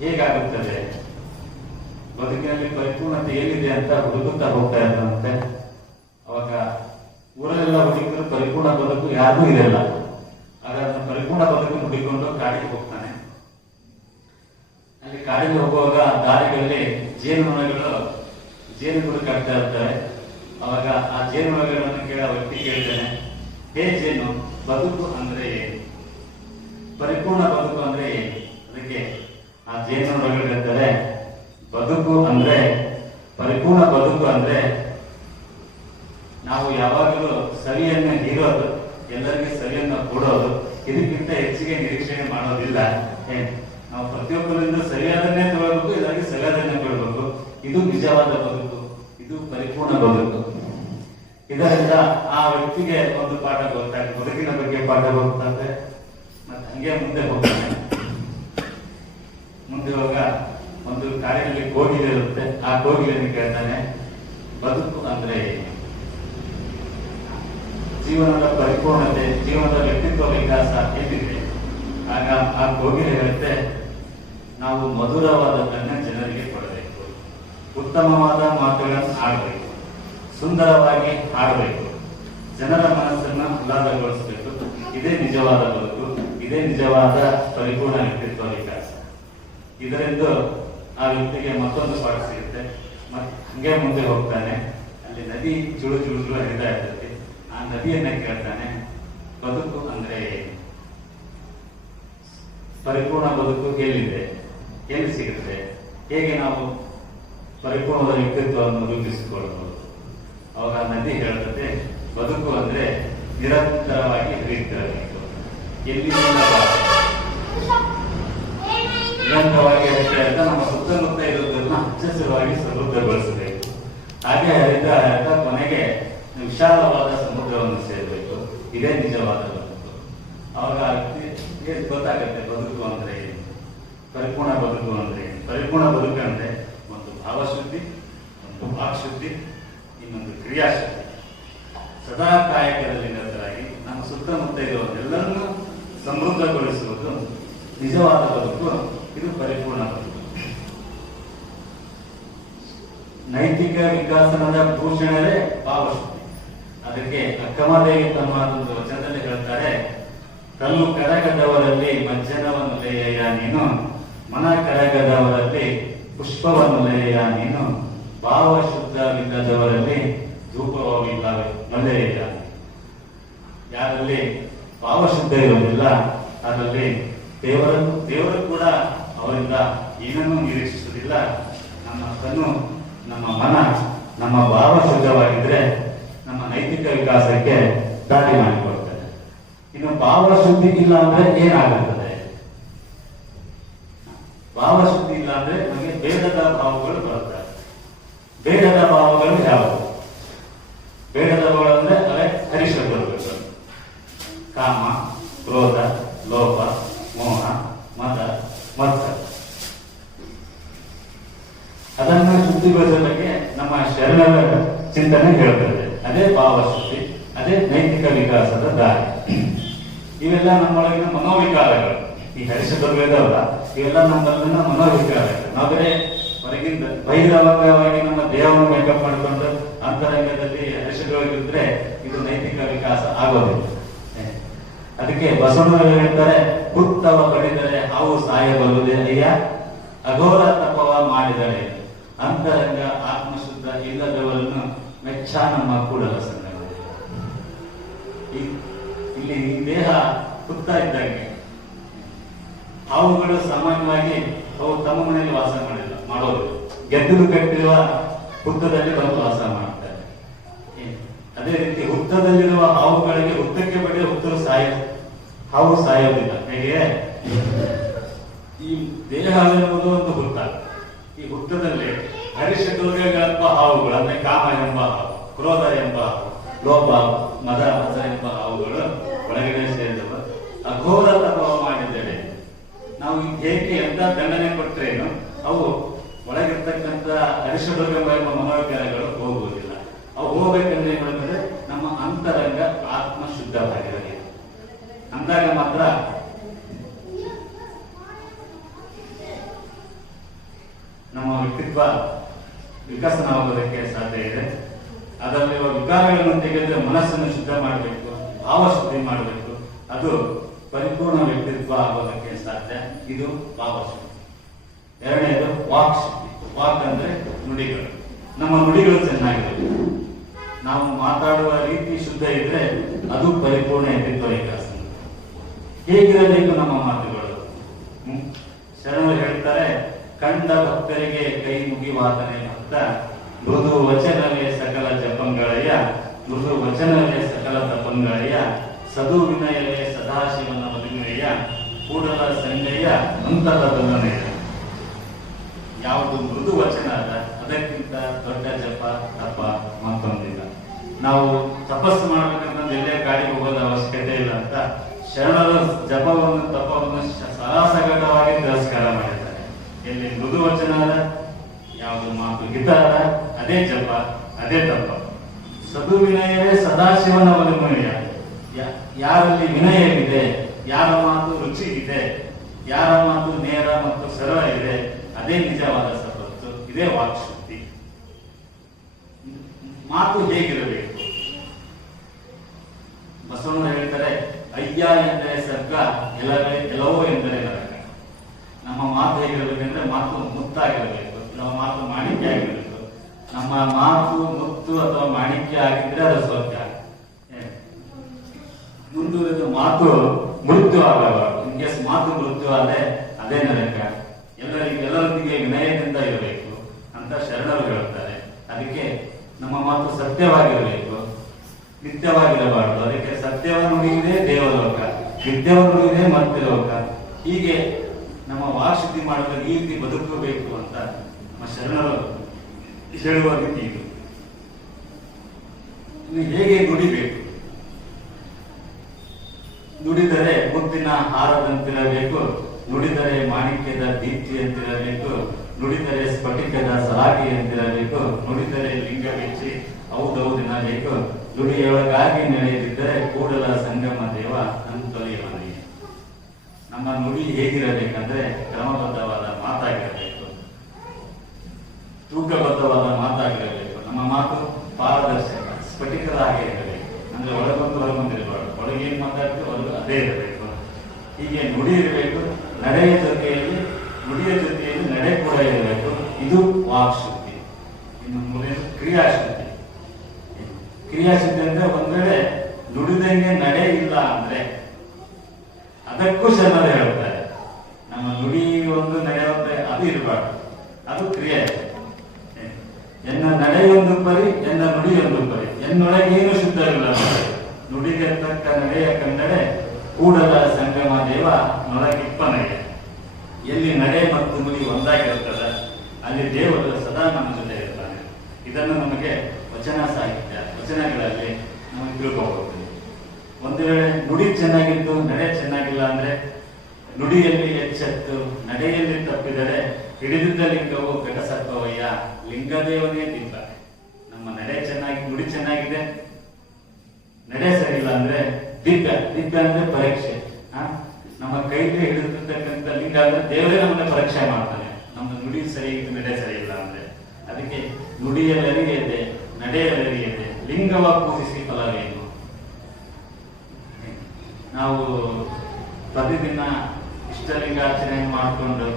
ಹೇಗಾಗುತ್ತದೆ, ಬದುಕಿನಲ್ಲಿ ಪರಿಪೂರ್ಣತೆ ಏನಿದೆ ಅಂತ ಹುಡುಕುತ್ತಾ ಹೋಗ್ತಾ ಇದ್ದಂತೆ. ಅವಾಗ ಊರಲ್ಲೆಲ್ಲ ಹುಡುಕಿದ್ರು ಪರಿಪೂರ್ಣ ಬದುಕು ಯಾರಿಗೂ ಇರಲ್ಲ. ಹಾಗಾದ್ರೆ ಪರಿಪೂರ್ಣ ಬದುಕು ಹುಡುಕಿಕೊಂಡು ಕಾಡಿಗೆ ಹೋಗ್ತಾನೆ. ಅಲ್ಲಿ ಕಾಡಿಗೆ ಹೋಗುವಾಗ ದಾರಿಗಳಲ್ಲಿ ಜೇನುಗಳು ಕಟ್ತಾ ಇರ್ತವೆ. ಅವಾಗ ಆ ಜೇನುಗಳನ್ನು ಕೇಳೋ ವ್ಯಕ್ತಿ ಕೇಳ್ತಾನೆ, ಹೇ ಜೇನು, ಬದುಕು ಅಂದ್ರೆ ಏನು, ಪರಿಪೂರ್ಣ ಬದುಕು ಅಂದ್ರೆ ಏನು? ಅದಕ್ಕೆ ಆ ಜೇನುಗಳು ಹೇಳ್ತಾರೆ, ಬದುಕು ಅಂದ್ರೆ, ಪರಿಪೂರ್ಣ ಬದುಕು ಅಂದ್ರೆ ನಾವು ಯಾವಾಗಲೂ ಸವಿಯನ್ನ ಹೀರೋದು, ಎಲ್ಲರಿಗೂ ಸವಿಯನ್ನ ಕೊಡೋದು, ಇದಕ್ಕಿಂತ ಹೆಚ್ಚಿಗೆ ನಿರೀಕ್ಷಣೆ ಮಾಡೋದಿಲ್ಲ. ನಾವು ಪ್ರತಿಯೊಬ್ಬರಿಂದ ಸರಿಯಾದನ್ನೇ ತಗೊಳ್ಬೇಕು, ಎಲ್ಲರಿಗೂ ಸರಿಯಾದನ್ನೇ ಕೊಡಬೇಕು. ಇದು ನಿಜವಾದ ಬದುಕು, ಇದು ಪರಿಪೂರ್ಣ ಬದುಕು. ಇದರಿಂದ ಆ ವ್ಯಕ್ತಿಗೆ ಒಂದು ಪಾಠ ಗೊತ್ತಾಗ್ತದೆ, ಬದುಕಿನ ಬಗ್ಗೆ ಪಾಠ ಗೊತ್ತಾಗ್ತದೆ. ಮತ್ತೆ ಹಂಗೆ ಮುಂದೆ ಹೋಗ್ತಾನೆ. ಮುಂದೆ ಹೋಗ ಒಂದು ಕಾಡಿನಲ್ಲಿ ಕೋಗಿಲೆ ಇರುತ್ತೆ. ಆ ಕೋಗಿಲೆಯನ್ನು ಕೇಳ್ತಾನೆ, ಬದುಕು ಅಂದ್ರೆ ಜೀವನದ ಪರಿಪೂರ್ಣತೆ, ಜೀವನದ ವ್ಯಕ್ತಿತ್ವ ವಿಕಾಸ ಏನಿದೆ? ಆಗ ಆ ಕೋಗಿಲೆ ಹೇಳುತ್ತೆ, ನಾವು ಮಧುರವಾದದನ್ನ ಜನರಿಗೆ ಕೊಡಬೇಕು, ಉತ್ತಮವಾದ ಮಾತುಗಳನ್ನು ಆಡಬೇಕು, ಸುಂದರವಾಗಿ ಆಡಬೇಕು, ಜನರ ಮನಸ್ಸನ್ನ ಉಲ್ಲಾಸಗೊಳಿಸಬೇಕು. ಇದೇ ನಿಜವಾದ ಬದುಕು, ಇದೇ ನಿಜವಾದ ಪರಿಪೂರ್ಣ ವ್ಯಕ್ತಿತ್ವ ವಿಕಾಸ. ಇದರಿಂದ ಆ ವ್ಯಕ್ತಿಗೆ ಮತ್ತೊಂದು ಪಾಠ ಸಿಗುತ್ತೆ. ಹಂಗೆ ಮುಂದೆ ಹೋಗ್ತಾನೆ. ಅಲ್ಲಿ ನದಿ ಚುಳು ಹರಿತಾ ಇರ್ತದೆ. ಆ ನದಿಯನ್ನ ಕೇಳ್ತಾನೆ, ಬದುಕು ಅಂದ್ರೆ ಪರಿಪೂರ್ಣ ಬದುಕು ಎಲ್ಲಿದೆ, ಎಲ್ಲಿ ಸಿಗುತ್ತೆ, ಹೇಗೆ ನಾವು ಪರಿಪೂರ್ಣದ ವ್ಯಕ್ತಿತ್ವವನ್ನು ರೂಪಿಸಿಕೊಳ್ಳಬಹುದು? ಅವಾಗ ನದಿ ಹೇಳ್ತದೆ, ಬದುಕು ಅಂದ್ರೆ ನಿರಂತರವಾಗಿ ಹರಿತಿರಬೇಕು, ಎಲ್ಲಿಂದ ನಿರಂತರವಾಗಿ ಹರಿತಾ ಇದ್ದ ನಮ್ಮ ಸುತ್ತಮುತ್ತ ಇರುವುದನ್ನು ಹಚ್ಚಸಿರವಾಗಿ ಸಮೃದ್ಧಗೊಳಿಸಬೇಕು. ಹಾಗೆ ಹರಿತ ಕೊನೆಗೆ ವಿಶಾಲವಾದ ಸಮುದ್ರವನ್ನು ಸೇರಬೇಕು. ಇದೇ ನಿಜವಾದ ಬದುಕು. ಅವಾಗ ಗೊತ್ತಾಗುತ್ತೆ ಬದುಕು ಅಂದ್ರೆ ಏನು, ಪರಿಪೂರ್ಣ ಬದುಕು ಅಂದ್ರೆ ಏನು. ಪರಿಪೂರ್ಣ ಬದುಕು ಅಂದ್ರೆ ಒಂದು ಭಾವಶುದ್ಧಿ, ಒಂದು ವಾಕ್ಶುದ್ಧಿ, ಇನ್ನೊಂದು ಕ್ರಿಯಾಶುದ್ಧಿ. ಸದಾ ಕಾಯಕದಲ್ಲಿ ನಿರತರಾಗಿ ನಮ್ಮ ಸುತ್ತಮುತ್ತ ಇರುವುದೆಲ್ಲರನ್ನೂ ಸಮೃದ್ಧಗೊಳಿಸುವುದು ನಿಜವಾದ ಬದುಕು. ಇದು ಪರಿಪೂರ್ಣ ಬದುಕು. ನೈತಿಕ ವಿಕಾಸನದ ಭೂಷಣವೇ ಭಾವಶುದ್ಧಿ. ಅದಕ್ಕೆ ಅಕ್ಕಮದೇವಿ ತಮ್ಮ ಒಂದು ವಚನದಲ್ಲಿ ಹೇಳ್ತಾರೆ, ಕಲ್ಲು ಕರಗದವರಲ್ಲಿ ಮಜ್ಜನವನ್ನು ಲೆಯ್ಯ ನೀನು, ಮನ ಕರಗದವರಲ್ಲಿ ಪುಷ್ಪವನ್ನು ಲೆಯ್ಯ ನೀನು, ಭಾವಶುದ್ಧವಿಲ್ಲದವರಲ್ಲಿ ಧೂಪವಿಲ್ಲವೇ ನೊಲೆಯ. ಯಾರಲ್ಲಿ ಭಾವಶುದ್ಧ ಇರುವುದಿಲ್ಲ ಅದರಲ್ಲಿ ದೇವರು ಕೂಡ ಅವರಿಂದ ಏನನ್ನೂ ನಿರೀಕ್ಷಿಸುವುದಿಲ್ಲ. ನಮ್ಮ ಕಣ್ಣು, ನಮ್ಮ ಮನ, ನಮ್ಮ ಭಾವ ಶುದ್ಧವಾಗಿದ್ರೆ ನಮ್ಮ ನೈತಿಕ ವಿಕಾಸಕ್ಕೆ ದಾರಿ ಮಾಡಿಕೊಡ್ತದೆ. ಇನ್ನು ಭಾವಶುದ್ಧಿ ಇಲ್ಲ ಅಂದ್ರೆ ಏನಾಗುತ್ತದೆ? ಭಾವಶುದ್ಧಿ ಇಲ್ಲ ಅಂದ್ರೆ ನಮಗೆ ಬೇಡದ ಭಾವಗಳು ಬರುತ್ತವೆ. ಬೇಡದ ಭಾವಗಳು ಯಾವುವು? ಬೇಡದ ಭಾವಗಳು ಅಂದ್ರೆ ಅವೇ ಹರಿಷಡ್ವರ್ಗಗಳು: ಕಾಮ, ಕ್ರೋಧ, ಲೋಭ, ಮೋಹ, ಮದ, ಮತ್ಸರ. ಅದನ್ನು ಶುದ್ಧಿಗೊಳಿಸುವ ಬಗ್ಗೆ ನಮ್ಮ ಶರಣರ ಚಿಂತನೆ ಹೇಳ್ತದೆ. ಅದೇ ಭಾವಶುದ್ಧಿ, ಅದೇ ನೈತಿಕ ವಿಕಾಸದ ದಾರಿ. ಇವೆಲ್ಲ ನಮ್ಮೊಳಗಿನ ಮನೋವಿಕಾರಗಳು. ಈ ಹರಿಷಡ್ವರ್ಗದವಲ್ಲ, ಇವೆಲ್ಲ ನಮ್ಮಲ್ಲಿನ ಮನೋವಿಕಾರಗಳು. ನಾವೇ ಹೊರಗಿಂದ ಬಹಿರಂಗವಾಗಿ ನಮ್ಮ ದೇಹವನ್ನು ಮೇಕಪ್ ಮಾಡಿಕೊಂಡು ಅಂತರಂಗದಲ್ಲಿ ಹರಿಷಡ್ವರ್ಗಿದ್ರೆ ಇದು ನೈತಿಕ ವಿಕಾಸ ಆಗೋದಿಲ್ಲ. ಅದಕ್ಕೆ ಬಸವಣ್ಣವರು ಹೇಳ್ತಾರೆ, ಹುತ್ತವ ಬಡಿದರೆ ಹಾವು ಸಾಯಬಲ್ಲುದೇ ಅಯ್ಯ, ಅಘೋರ ತಪವ ಮಾಡಿದರೆ ಅಂತರಂಗ ಆತ್ಮಶುದ್ಧ ಇಲ್ಲದವರನ್ನು ಮೆಚ್ಚ ನಮ್ಮ ಕೂಡಲ ಸಂಗಮ. ಇಲ್ಲಿ ಈ ದೇಹ ಹುತ್ತ ಇದ್ದಂಗೆ. ಹಾವುಗಳು ಸಾಮಾನ್ಯವಾಗಿ ಅವು ತಮ್ಮ ಮನೆಯಲ್ಲಿ ವಾಸ ಮಾಡೋದು, ಗೆದ್ದಲು ಕಟ್ಟಿರುವ ಹುತ್ತದಲ್ಲಿ ಬಂದು ವಾಸ ಮಾಡ್ತಾರೆ. ಅದೇ ರೀತಿ ಹುತ್ತದಲ್ಲಿರುವ ಹಾವುಗಳಿಗೆ ಹುತ್ತಕ್ಕೆ ಬಡಿಯ ಹುತ್ತರು ಹಾವು ಸಾಯೋದಿಲ್ಲ. ಹೇಗೆ? ಈ ದೇಹ ಎನ್ನುವುದು ಒಂದು ಹುತ್ತ. ಈ ಹುತ್ತದಲ್ಲಿ ಹರಿಷಡ್ವರ್ಗಗಳೆಂಬ ಹಾವುಗಳು, ಅಂದ್ರೆ ಕಾಮ ಎಂಬ ಹಾವು, ಕ್ರೋಧ ಎಂಬ ಹಾವು, ಲೋಭ, ಮದ, ಮದ ಎಂಬ ಹಾವುಗಳು ಒಳಗಡೆ ಸೇರಿದವು. ಅಘೋರ ತಪವ ಮಾಡಿದ್ದೇವೆ ನಾವು. ಹೇಗೆ ಎಂತ ದಂಡನೆ ಕೊಟ್ಟರೇನು ಅವು ಒಳಗಿರ್ತಕ್ಕಂಥ ಹರಿಷಡ್ವರ್ಗ ಎಂಬ ಮನೋವಿಕಾರಗಳು ಹೋಗುವುದಿಲ್ಲ. ಅವು ಹೋಗ್ಬೇಕಂದ್ರೆ ಏನ್ ಮಾಡ್ತಾರೆ? ನಮ್ಮ ಅಂತರಂಗ ಆತ್ಮ ಶುದ್ಧವಾಗಿರಲಿ. ಅಂದಾಗ ಮಾತ್ರ ನಮ್ಮ ವ್ಯಕ್ತಿತ್ವ ವಿಕಸನವಾಗೋದಕ್ಕೆ ಸಾಧ್ಯ ಇದೆ. ಅದರಲ್ಲಿರುವ ವಿಕಾರಗಳನ್ನು ತೆಗೆದು ಮನಸ್ಸನ್ನು ಶುದ್ಧ ಮಾಡಬೇಕು, ಭಾವ ಶುದ್ಧಿ ಮಾಡಬೇಕು. ಅದು ಪರಿಪೂರ್ಣ ವ್ಯಕ್ತಿತ್ವ ಆಗೋದಕ್ಕೆ ಸಾಧ್ಯ. ಇದು ಭಾವಶುದ್ಧಿ. ಎರಡನೇದು ವಾಕ್ ಶುದ್ಧಿ. ವಾಕ್ ಅಂದ್ರೆ ನುಡಿಗಳು. ನಮ್ಮ ನುಡಿಗಳು ಚೆನ್ನಾಗಿರಬೇಕು. ನಾವು ಮಾತಾಡುವ ರೀತಿ ಶುದ್ಧ ಇದ್ರೆ ಅದು ಪರಿಪೂರ್ಣ ವ್ಯಕ್ತಿತ್ವ ವಿಕಾಸ. ಹೇಗಿರಬೇಕು ನಮ್ಮ ಮಾತುಗಳು? ಶರಣರು ಹೇಳ್ತಾರೆ, ಕಂಡ ಭಕ್ತರಿಗೆ ಕೈ ಮುಗಿವಾತನೆ ಭಕ್ತ, ಮೃದು ವಚನವೇ ಸಕಲ ಜಪಂಗಳಯ್ಯ, ಮೃದು ವಚನವೇ ಸಕಲ ತಪಂಗಳಯ್ಯ, ಸದು ವಿನಯವೇ ಸದಾಶಿವನ ಮದುವೆಯ, ಕೂಡಲ ಸಂಗಯ್ಯ ಅಂತರದೊಡನೆಯ. ಯಾವುದು ಮೃದು ವಚನ ಅದ ಅದಕ್ಕಿಂತ ದೊಡ್ಡ ಜಪ ತಪ ಮತ್ತೊಂದಿಲ್ಲ. ನಾವು ತಪಸ್ಸು ಮಾಡ್ಬೇಕಂತ ಎಲ್ಲೇ ಕಾಡಿಗೆ ಹೋಗೋದ ಅವಶ್ಯಕತೆ ಇಲ್ಲ ಅಂತ ಶರಣರು ಜಪವನ್ನು ತಪವನ್ನು ಸರಾಸಗಟವಾಗಿ ತಿರಸ್ಕಾರ ಮಾಡಿದ್ದಾರೆ. ಎಲ್ಲಿ ಮೃದು ವಚನ ಅದ, ಯಾವುದು ಮಾತು ಹಿತ ಅದ, ಅದೇ ಜಪ, ಅದೇ ತಪ. ಸದು ವಿನಯವೇ ಸದಾಶಿವನ ಒಲುಮೆಯ. ಯಾರಲ್ಲಿ ವಿನಯವಿದೆ, ಯಾರ ಮಾತು ರುಚಿ ಇದೆ, ಯಾರ ಮಾತು ನೇರ ಮತ್ತು ಸರಳ ಇದೆ, ಅದೇ ನಿಜವಾದ ಸಂಪತ್ತು. ಇದೇ ವಾಕ್ಶುದ್ಧಿ. ಮಾತು ಹೇಗಿರಬೇಕು? ಬಸವಣ್ಣ ಹೇಳ್ತಾರೆ, ಅಯ್ಯ ಎಂದರೆ ಸ್ವರ್ಗ, ಎಲ್ಲವೋ ಎಂದರೆ ನರಕ. ನಮ್ಮ ಮಾತು ಹೇಗಿರಬೇಕಂದ್ರೆ ಮಾತು ಮುತ್ತಾಗಿರಬೇಕು, ನಮ್ಮ ಮಾತು ಮಾಣಿಕ್ಯ ಆಗಿರಬೇಕು. ನಮ್ಮ ಮಾತು ಮುತ್ತು ಅಥವಾ ಮಾಣಿಕ್ಯ ಆಗಿದ್ರೆ ಅದು ಸ್ವರ್ಗ. ಮುಂದುವರೆದ ಮಾತು ಮೃತ್ಯು ಆಗಬಾರದು. ಇನ್ ಕೇಸ್ ಮಾತು ಮೃತ್ಯು ಆದ್ರೆ ಅದೇ ನರಕ. ಎಲ್ಲರೊಂದಿಗೆ ವಿನಯದಿಂದ ಇರಬೇಕು ಅಂತ ಶರಣರು ಹೇಳ್ತಾರೆ. ಅದಕ್ಕೆ ನಮ್ಮ ಮಾತು ಸತ್ಯವಾಗಿರಬೇಕು, ನಿತ್ಯವಾಗಿರಬಾರದು. ಅದಕ್ಕೆ ಸತ್ಯವನ್ನು ನುಡಿಯುವುದೇ ದೇವಲೋಕ, ವಿದ್ಯವನ್ನು ನುಡಿಯುವುದೇ ಮರ್ತ್ಯಲೋಕ. ಹೀಗೆ ನಮ್ಮ ವಾಕ್ಶುದ್ಧಿ ಮಾಡಲು ಈ ರೀತಿ ಬದುಕಬೇಕು ಅಂತ ನಮ್ಮ ಶರಣರು ಹೇಳುವ ರೀತಿ ಇದು. ಹೇಗೆ ನುಡಿಬೇಕು? ನುಡಿದರೆ ಮುತ್ತಿನ ಹಾರದಂತಿರಬೇಕು, ನುಡಿದರೆ ಮಾಣಿಕ್ಯದ ದೀಪ್ತಿಯಂತಿರಬೇಕು, ನುಡಿದರೆ ಸ್ಫಟಿಕದ ಸಲಾಗಿಯಂತಿರಬೇಕು, ನುಡಿದರೆ ಲಿಂಗ ಬೆಚ್ಚಿ ಹೌದೌದಿನಬೇಕು, ನುಡಿಯೊಳಗಾಗಿ ನಡೆಯದಿದ್ದರೆ ಕೂಡಲ ಸಂಗಮ ದೇವ ಅಂತೊಲಿಯವನೇ. ನಮ್ಮ ನುಡಿ ಹೇಗಿರಬೇಕಂದ್ರೆ ಕ್ರಮಬದ್ಧವಾದ ಮಾತಾಗಿರಬೇಕು. ತೂಕಬದ್ಧವಾದ ಮಾತಾಗಿರಬೇಕು. ನಮ್ಮ ಮಾತು ಪಾರದರ್ಶಕ, ಸ್ಫಟಿಕದ ಹಾಗೆ ಇರಬೇಕು. ಅಂದ್ರೆ ಒಳಗೊಂದು ಹೊರಗೊಂದಿರಬಾರ್ದು. ಒಳಗೇನು ಮಾತಾಡ್ತೀವಿ ಹೊರಗೆ ಅದೇ ಇರಬೇಕು. ಹೀಗೆ ನುಡಿ ಇರಬೇಕು. ನಡೆಯ ಜೊತೆಯಲ್ಲಿ ನುಡಿಯ ಜೊತೆಯಲ್ಲಿ ನಡೆ ಕೂಡ ಇರಬೇಕು. ಇದು ವಾಕ್ಶುದ್ಧಿ. ಇನ್ನು ಮೂರನೇದು ಕ್ರಿಯಾಶುದ್ಧಿ. ಕ್ರಿಯಾಶುದ್ಧಿ ಅಂದ್ರೆ ಒಂದ್ ವೇಳೆ ನುಡಿದಂಗೆ ನಡೆ ಇಲ್ಲ ಅಂದ್ರೆ ಅದಕ್ಕೂ ಶರಣರು ಹೇಳ್ತಾರೆ. ನಮ್ಮ ನುಡಿ ಒಂದು ನಡೆಯುತ್ತೆ, ಅದು ಇರಬಾರ್ದು, ಅದು ಕ್ರಿಯೆ. ಎನ್ನ ನಡೆಯೊಂದು ಪರಿ, ಎನ್ನ ನುಡಿಯೊಂದು ಪರಿ, ಎನ್ನೊಳಗೇನು ಶುದ್ಧವಿಲ್ಲ. ನುಡಿಗೆ ತಕ್ಕ ನಡೆಯ ಕನ್ನಡೆ ಕೂಡಲ ಸಂಗಮ ದೇವ ನೊಳಗಿಪ್ಪನೆಗೆ. ಎಲ್ಲಿ ನಡೆ ಮತ್ತು ನುಡಿ ಒಂದಾಗಿರುತ್ತದೆ ಅಲ್ಲಿ ದೇವರು ಸದಾ ನಮ್ಮ ಜೊತೆ ಇರ್ತಾನೆ. ಇದನ್ನು ನಮಗೆ ವಚನ ಸಾಹಿತ್ಯ, ವಚನಗಳಲ್ಲಿ ನಮಗೆ ತಿಳ್ಕೋಬಹುದು. ಒಂದು ವೇಳೆ ನುಡಿ ಚೆನ್ನಾಗಿದ್ದು ನಡೆ ಚೆನ್ನಾಗಿಲ್ಲ ಅಂದ್ರೆ ನುಡಿಯಲ್ಲಿ ಎಚ್ಚೆತ್ತು ನಡೆಯಲ್ಲಿ ತಪ್ಪಿದರೆ ಹಿಡಿದಿದ್ದ ಲಿಂಗವು ಘಟಸತ್ವವಯ್ಯ, ಲಿಂಗದೇವನೇ ದಿಬ್ಬ. ನಮ್ಮ ನಡೆ ಚೆನ್ನಾಗಿ, ನುಡಿ ಚೆನ್ನಾಗಿದೆ, ನಡೆ ಸರಿ ಇಲ್ಲ ಅಂದ್ರೆ ದಿಬ್ಬ. ದಿಬ್ಬ ಅಂದ್ರೆ ಪರೀಕ್ಷೆ. ನಮ್ಮ ಕೈಗೆ ಹಿಡಿದಿರ್ತಕ್ಕಂಥ ಲಿಂಗ ಅಂದ್ರೆ ದೇವರೇ ನಮ್ಮನ್ನ ಪರೀಕ್ಷೆ ಮಾಡ್ತಾನೆ. ನಮ್ಮ ನುಡಿ ಸರಿ ಇದೆ, ನಡೆ ಸರಿ ಇಲ್ಲ ಅಂದ್ರೆ. ಅದಕ್ಕೆ ನುಡಿಯಲ್ಲಿ ಅರಿಯದೆ, ನಡೆಯಲ್ಲಿ ಅರಿಯದೆ ಲಿಂಗವ ಪೂಜಿಸಿ ಫಲವೇನು. ನಾವು ಪ್ರತಿದಿನ ಇಷ್ಟಲಿಂಗಾರ್ಚನೆ ಮಾಡಿಕೊಂಡು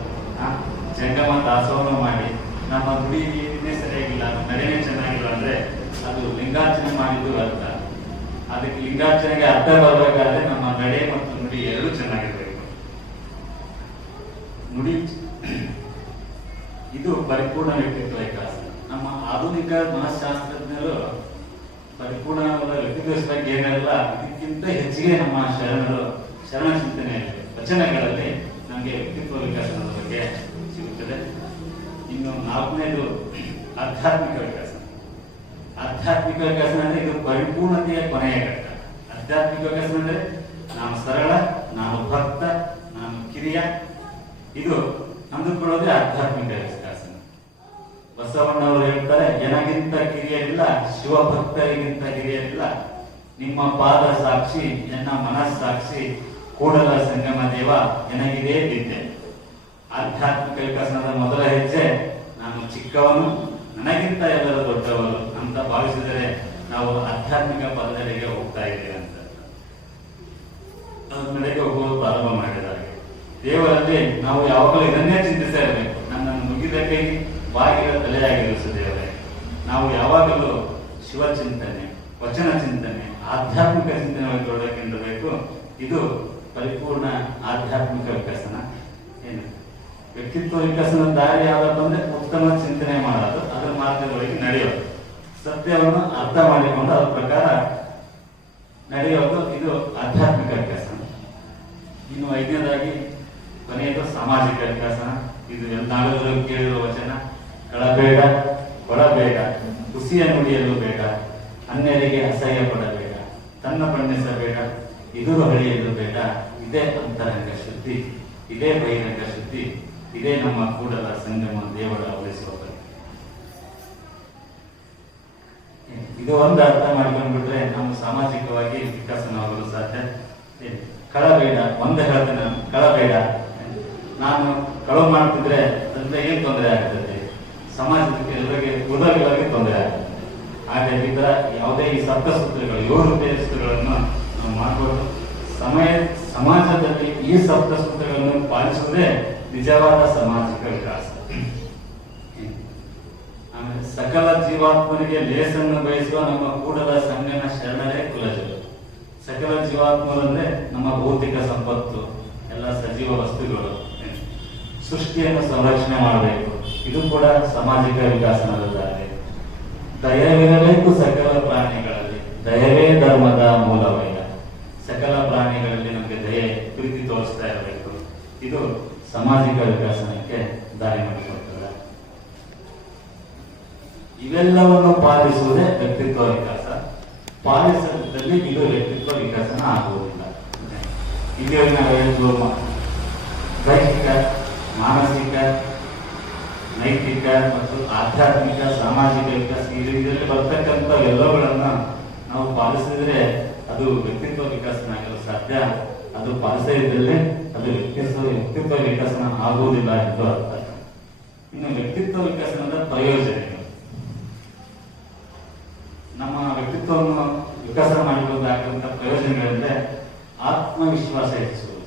ಜಂಗಮ ದಾಸೋಹ ಮಾಡಿ ನಮ್ಮ ನುಡಿನೇ ಸರಿಯಾಗಿಲ್ಲ, ನಡೆನೇ ಚೆನ್ನಾಗಿಲ್ಲ ಅಂದ್ರೆ ಅದು ಲಿಂಗಾರ್ಚನೆ ಮಾಡಿದ್ದು ಅರ್ಥ. ಅದಕ್ಕೆ ಲಿಂಗಾರ್ಚನೆಗೆ ಅರ್ಥ ಬರಬೇಕಾದ್ರೆ ನಮ್ಮ ನಡೆ ಮತ್ತು ನುಡಿ ಎರಡೂ ಚೆನ್ನಾಗಿರ್ಬೇಕು. ನುಡಿ ಇದು ಪರಿಪೂರ್ಣ ವ್ಯಕ್ತಿತ್ವ ವಿಕಾಸ. ನಮ್ಮ ಆಧುನಿಕ ಮನಃಶಾಸ್ತ್ರಜ್ಞರು ಪರಿಪೂರ್ಣವಾದ ವ್ಯಕ್ತಿತ್ವ ಬಗ್ಗೆ ಏನೆಲ್ಲ, ಇದಕ್ಕಿಂತ ಹೆಚ್ಚಿಗೆ ನಮ್ಮ ಶರಣ ಚಿಂತನೆಯಲ್ಲಿ ವಚನಗಳಲ್ಲಿ ನಮಗೆ ವ್ಯಕ್ತಿತ್ವ ವಿಕಾಸದ ಬಗ್ಗೆ ಸಿಗುತ್ತದೆ. ಇನ್ನು ನಾಲ್ಕನೇದು ಆಧ್ಯಾತ್ಮಿಕ ವಿಕಾಸ. ಆಧ್ಯಾತ್ಮಿಕ ವಿಕಾಸ ಅಂದ್ರೆ ಇದು ಪರಿಪೂರ್ಣತೆಯ ಕೊನೆಯ ಘಟ್ಟ. ಆಧ್ಯಾತ್ಮಿಕ ವಿಕಾಸ ಅಂದ್ರೆ ನಾನು ಸರಳ, ನಾನು ಭಕ್ತ, ನಾನು ಕಿರಿಯ, ಇದು ಅಂದುಕೊಳ್ಳೋದೇ ಆಧ್ಯಾತ್ಮಿಕ ವಿಕಾಸ. ಬಸವಣ್ಣವರು ಹೇಳ್ತಾರೆ, ಎನಗಿಂತ ಕಿರಿಯರಿಲ್ಲ, ಶಿವಭಕ್ತರಿಗಿಂತ ಹಿರಿಯರಿಲ್ಲ, ನಿಮ್ಮ ಪಾದ ಸಾಕ್ಷಿ, ಎನ್ನ ಮನಸ್ಸಾಕ್ಷಿ, ಕೂಡಲ ಸಂಗಮ ದೇವ ಎನಗಿದೇ ಬಿದ್ದೆ. ಆಧ್ಯಾತ್ಮಿಕ ವಿಕಾಸದ ಮೊದಲ ಹೆಜ್ಜೆ ನಾನು ಚಿಕ್ಕವನು, ನನಗಿಂತ ಎಲ್ಲರೂ ದೊಡ್ಡವರು ಅಂತ ಭಾವಿಸಿದರೆ ನಾವು ಆಧ್ಯಾತ್ಮಿಕ ಪದಗಳಿಗೆ ಹೋಗ್ತಾ ಇದ್ದೇವೆ ಅಂತ. ಅದ್ರ ನಡೆಗೆ ಹೋಗುವುದು ಪ್ರಾರಂಭ ಮಾಡಿದಾಗ ದೇವರಲ್ಲಿ ನಾವು ಯಾವಾಗಲೂ ಇದನ್ನೇ ಚಿಂತಿಸ್ತಾ ಇರಬೇಕು. ನನ್ನನ್ನು ಮುಗಿದ ಕೈ ಬಾಗಿಲ ತಲೆಯಾಗಿರಿಸು ದೇವರೇ. ನಾವು ಯಾವಾಗಲೂ ಶಿವಚಿಂತನೆ, ವಚನ ಚಿಂತನೆ, ಆಧ್ಯಾತ್ಮಿಕ ಚಿಂತನೆ ತೊಡಗಿರಬೇಕು. ಇದು ಪರಿಪೂರ್ಣ ಆಧ್ಯಾತ್ಮಿಕ ವಿಕಸನ. ಏನು ವ್ಯಕ್ತಿತ್ವ ವಿಕಸನ ದಾರಿ ಯಾವ್ದಪ್ಪ ಅಂದ್ರೆ ಉತ್ತಮ ಚಿಂತನೆ ಮಾಡೋದು, ಅದರ ಮಾರ್ಗದೊಳಗೆ ನಡೆಯೋದು, ಸತ್ಯವನ್ನು ಅರ್ಥ ಮಾಡಿಕೊಂಡು ಅದ್ರ ಪ್ರಕಾರ ನಡೆಯೋದು, ಇದು ಆಧ್ಯಾತ್ಮಿಕ ವಿಕಸನ. ಇನ್ನು ಐದನೇದಾಗಿ ಕೊನೆಯದು ಸಾಮಾಜಿಕ ವಿಕಸನ. ಇದು ನಾವೆಲ್ಲರೂ ಕೇಳಿರುವ ವಚನ, ಕಳಬೇಡ, ಕೊಡಬೇಡ, ಹುಸಿಯ ನುಡಿಯಲು ಬೇಡ, ಅನ್ಯರಿಗೆ ಅಸಹ್ಯ ಪಡಬೇಡ, ತನ್ನ ಬಣ್ಣಿಸಬೇಡ, ಇದುರು ಹಳಿಯಲು ಬೇಡ. ಇದೇ ಅಂತರಂಗ ಶುದ್ಧಿ, ಇದೇ ಬಹಿರಂಗ ಶುದ್ಧಿ, ಇದೇ ನಮ್ಮ ಕೂಡಲ ಸಂಗಮ ದೇವರ ಅವರಿಸುವ. ಇದು ಒಂದು ಅರ್ಥ ಮಾಡ್ಕೊಂಡ್ಬಿಟ್ರೆ ನಾವು ಸಾಮಾಜಿಕವಾಗಿ ವಿಕಸನವಾಗಲು ಸಾಧ್ಯ. ಕಳಬೇಡ, ಒಂದೇ ಹೇಳ್ತೇನೆ, ಕಳಬೇಡ. ನಾನು ಕಳವು ಮಾಡ್ತಿದ್ರೆ ಅದರಿಂದ ಏನ್ ತೊಂದರೆ ಆಗ್ತದೆ, ಸಮಾಜಕ್ಕೆ ಎಲ್ಲರಿಗೆ ಉದವಿಗಳಿಗೆ ತೊಂದರೆ ಆಗ್ತದೆ. ಹಾಗಾಗಿದ್ರ ಯಾವುದೇ ಈ ಸಪ್ತಸೂತ್ರಗಳು, 7 ರೂಪಾಯಿಗಳನ್ನು ನಾವು ಮಾಡಬಹುದು. ಸಮಾಜದಲ್ಲಿ ಈ ಸಪ್ತಸೂತ್ರಗಳನ್ನು ಪಾಲಿಸುವುದೇ ನಿಜವಾದ ಸಾಮಾಜಿಕ ವಿಕಾಸ. ಆಮೇಲೆ ಸಕಲ ಜೀವಾತ್ಮನಿಗೆ ಲೇಸನ್ನು ಬಯಸುವ ನಮ್ಮ ಕೂಡಲ ಸಂಗಮ ಶರಣರೇ ಕುಲಜರು. ಸಕಲ ಜೀವಾತ್ಮರಂದ್ರೆ ನಮ್ಮ ಭೌತಿಕ ಸಂಪತ್ತು, ಎಲ್ಲ ಸಜೀವ ವಸ್ತುಗಳು, ಸೃಷ್ಟಿಯನ್ನು ಸಂರಕ್ಷಣೆ ಮಾಡಬೇಕು. ಇದು ಕೂಡ ಸಾಮಾಜಿಕ ವಿಕಾಸನದ ದಾರಿ. ದಯವಿರಬೇಕು ಸಕಲ ಪ್ರಾಣಿಗಳಲ್ಲಿ, ದಯವೇ ಧರ್ಮದ ಮೂಲವಯ್ಯ. ಸಕಲ ಪ್ರಾಣಿಗಳಲ್ಲಿ ನಮಗೆ ದಯೆ, ಪ್ರೀತಿ ತೋರಿಸ್ತಾ ಇರಬೇಕು. ಇದು ಸಾಮಾಜಿಕ ವಿಕಾಸನಕ್ಕೆ ದಾರಿ ಮಾಡಿಕೊಡ್ತದೆ. ಇವೆಲ್ಲವನ್ನು ಪಾಲಿಸುವುದೇ ವ್ಯಕ್ತಿತ್ವ ವಿಕಾಸ. ಪಾಲಿಸದಲ್ಲಿ ಇದು ವ್ಯಕ್ತಿತ್ವ ವಿಕಸನ ಆಗುವುದಿಲ್ಲ. ಇಲ್ಲಿ ನಾವು ಹೇಳಿದ್ವು ದೈಹಿಕ, ಮಾನಸಿಕ, ನೈತಿಕ ಮತ್ತು ಆಧ್ಯಾತ್ಮಿಕ, ಸಾಮಾಜಿಕ ವಿಕಾಸ, ಇದರಲ್ಲಿ ಬರ್ತಕ್ಕಂಥ ಎಲ್ಲವುಗಳನ್ನ ನಾವು ಪಾಲಿಸಿದ್ರೆ ಅದು ವ್ಯಕ್ತಿತ್ವ ವಿಕಸನ ಆಗಲು ಸಾಧ್ಯ. ಅದು ಪಾಲಿಸದಿದ್ದಲ್ಲಿ ಅದು ವ್ಯಕ್ತಿತ್ವ ವಿಕಸನ ಆಗುವುದಿಲ್ಲ ಎಂದು ಅರ್ಥ. ಇನ್ನು ವ್ಯಕ್ತಿತ್ವ ವಿಕಸನದ ಪ್ರಯೋಜನಗಳು. ನಮ್ಮ ವ್ಯಕ್ತಿತ್ವವನ್ನು ವಿಕಸನ ಮಾಡಿಕೊಳ್ಳಬೇಕಾದಂತ ಪ್ರಯೋಜನಗಳೆಂದರೆ ಆತ್ಮವಿಶ್ವಾಸ ಹೆಚ್ಚಿಸುವುದು.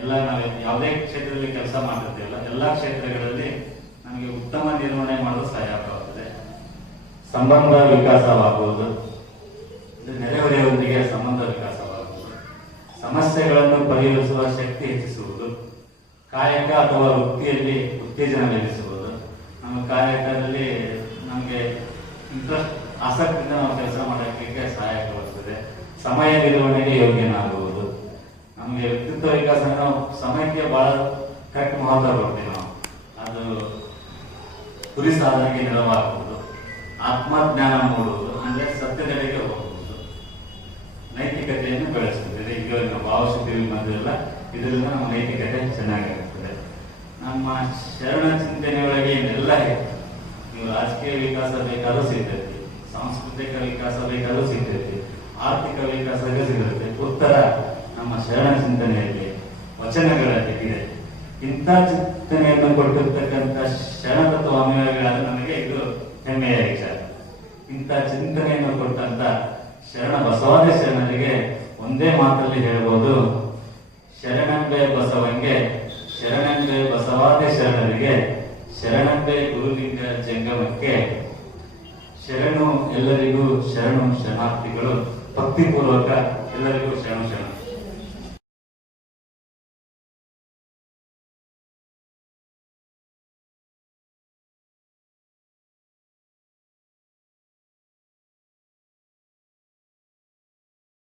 ಎಲ್ಲ ನಾವು ಯಾವುದೇ ಕ್ಷೇತ್ರದಲ್ಲಿ ಕೆಲಸ ಮಾಡ್ತಿರ್ತೀವಲ್ಲ, ಎಲ್ಲ ಕ್ಷೇತ್ರಗಳಲ್ಲಿ ನಮಗೆ ಉತ್ತಮ ನಿರ್ವಹಣೆ ಮಾಡಲು ಸಹಾಯಕವಾಗುತ್ತದೆ. ಸಂಬಂಧ ವಿಕಾಸವಾಗುವುದು, ನೆರೆಹೊರೆಯವರೊಂದಿಗೆ ಸಂಬಂಧ ವಿಕಾಸವಾಗುವುದು, ಸಮಸ್ಯೆಗಳನ್ನು ಪರಿಹರಿಸುವ ಶಕ್ತಿ ಹೆಚ್ಚಿಸುವುದು, ಕಾಯಕ ಅಥವಾ ವೃತ್ತಿಯಲ್ಲಿ ಉತ್ತೇಜನ ಲಭಿಸುವುದು. ನಮ್ಮ ಕಾಯಕದಲ್ಲಿ ನಮಗೆ ಇಂಟ್ರೆಸ್ಟ್, ಆಸಕ್ತಿಯಿಂದ ನಾವು ಕೆಲಸ ಮಾಡೋಕ್ಕೆ ಸಹಾಯಕವಾಗುತ್ತದೆ. ಸಮಯ ನಿರ್ವಹಣೆಗೆ ಯೋಗ್ಯನಾಗುವುದು. ನಮಗೆ ವ್ಯಕ್ತಿತ್ವ ವಿಕಾಸ ನಾವು ಸಮಯಕ್ಕೆ ಬಹಳ ಕರೆಕ್ಟ್ ಮಹತ್ವ ಕೊಡ್ತೀವಿ ನಾವು, ಅದು ಗುರಿ ಸಾಧನೆಗೆ ನೆರವಾಗುವುದು. ಆತ್ಮಜ್ಞಾನ ಮೂಡುವುದು, ಅಂದ್ರೆ ಸತ್ಯದೆಡೆಗೆ ಹೋಗುವುದು. ನೈತಿಕತೆಯನ್ನು ಬೆಳೆಸುತ್ತದೆ. ಈಗ ನಾವು ಭಾವಶುದ್ಧಿ ಮದ್ದೆಲ್ಲ ಇದರಿಂದ ನಮ್ಮ ನೈತಿಕತೆ ಚೆನ್ನಾಗಿರುತ್ತದೆ. ನಮ್ಮ ಶರಣ ಚಿಂತನೆಯೊಳಗೆ ಏನೆಲ್ಲ ಇದೆ, ನೀವು ರಾಜಕೀಯ ವಿಕಾಸ ಬೇಕಾದ್ರೂ ಸಿಗ್ತೈತಿ, ಸಾಂಸ್ಕೃತಿಕ ವಿಕಾಸ ಬೇಕಾದ್ರೂ ಸಿಗ್ತೈತಿ, ಆರ್ಥಿಕ ವಿಕಾಸ ಸಿಗುತ್ತೆ. ಉತ್ತರ ನಮ್ಮ ಶರಣ ಚಿಂತನೆಯಲ್ಲಿ ವಚನಗಳಲ್ಲಿ ಇದೆ. ಇಂಥ ಚಿಂತನೆಯನ್ನು ಕೊಟ್ಟಿರ್ತಕ್ಕಂಥ ಶರಣ ತತ್ವಾನುಯಾಯಿಗಳಾದ ನನಗೆ ಇದು ಹೆಮ್ಮೆಯ ವಿಚಾರ. ಇಂಥ ಚಿಂತನೆಯನ್ನು ಕೊಟ್ಟಂತ ಶರಣ ಬಸವಾದಿ ಶರಣರಿಗೆ ಒಂದೇ ಮಾತಲ್ಲಿ ಹೇಳ್ಬೋದು, ಶರಣಂಬೆ ಬಸವಂಗೆ, ಶರಣಂಬೆ ಬಸವಾದಿ ಶರಣರಿಗೆ, ಶರಣಂಬೆ ಗುರುಲಿಂಗ ಜಂಗಮಕ್ಕೆ, ಶರಣು ಎಲ್ಲರಿಗೂ ಶರಣು ಶರಣಾರ್ಥಿಗಳು. ಭಕ್ತಿಪೂರ್ವಕ ಎಲ್ಲರಿಗೂ ಶರಣು ಶರಣ.